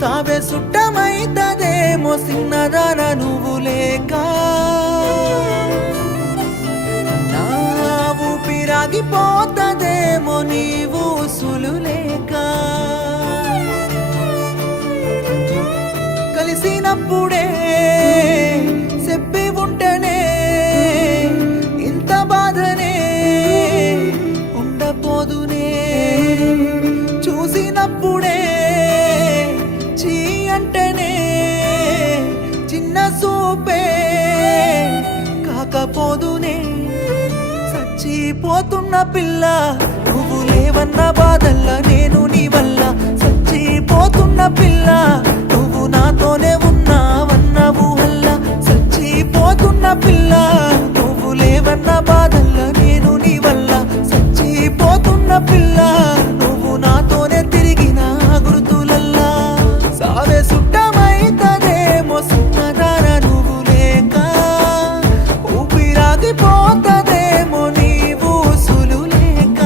సావే సుట్టమైతదేమో సిన్నదాన నువ్వు లేక, నా ఊపిరాగిపోతదేమో నీవు ఉసులు లేక. కలిసినప్పుడే చెప్పి ఉంటేనే ఇంత బాధనే ఉండపోదునే, చూసినప్పుడే చీ అంటేనే చిన్న సూపే కాకపోదునే. చచ్చిపోతున్న పిల్ల నువ్వు లేవన్న బాధల్ల నేను నీ వల్ల, చచ్చిపోతున్న పిల్ల నువ్వు నాతోనే ఉన్నావన్న ఊహల్ల. చచ్చిపోతున్న పిల్ల నువ్వు లేవన్న బాధల్ల నేను నీ వల్ల, చచ్చిపోతున్న పిల్ల నువ్వు నాతోనే తిరిగిన గుర్తులల్లా. సావే సుట్టమైతదేమో సిన్నదాన నువ్వు లేక, ఊపిరాగిపోతదేమో నీవు ఉసులు లేక.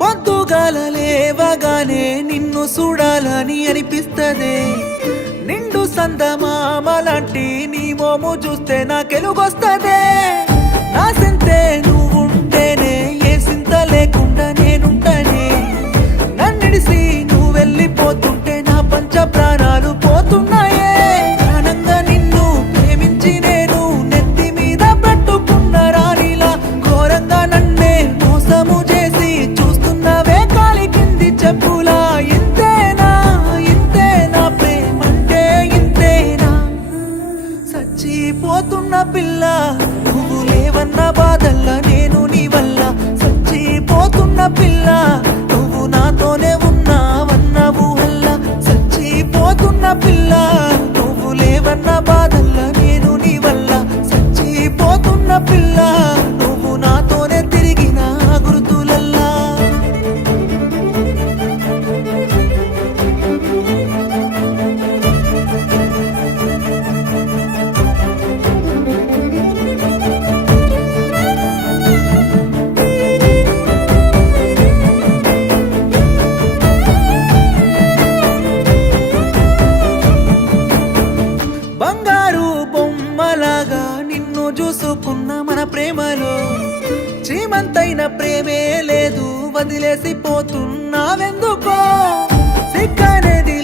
పొద్దుగాల లేవగానే నిన్ను చూడాలని అనిపిస్తదే, నిండు సందమామ లాంటి నీ మోము చూస్తే నాకెలుగొస్తదే. నా సింతే నువ్వుంటేనే ఏ సింత లేకుండా నేనుంటనే, నన్నిడిసి నువ్వు వెళ్ళిపోతుంటే నా పంచ ప్రాణాలు పోతున్నాయే. ప్రాణంగా నిన్ను ప్రేమించి నేను నెత్తి మీద పెట్టుకున్న రాణిలా, ఘోరంగా నన్నే మోసము చేసి చూస్తున్నవే కాలి కింది చెప్పులా. ఇంతేనా ఇంతేనా ప్రేమంటే ఇంతేనా, చచ్చిపోతున్న పిల్ల నువ్వు లేవన్న బాధల్ల నేను నీ వల్ల, చచ్చిపోతున్న పిల్ల నువ్వు నాతోనే ఉన్నావన్న ఊహల్ల. చచ్చిపోతున్న పిల్ల నువ్వు లేవన్న బాధల్ల నేను నీ వల్ల, చచ్చిపోతున్న పిల్ల నువ్వు నాతోనే తిరిగిన గుర్తులల్లా. బంగారు బొమ్మలాగా నిన్ను చూసుకున్న మన ప్రేమలో, చీమంతైన ప్రేమే లేదు వదిలేసి పోతున్నావెందుకో. సిగ్గనేది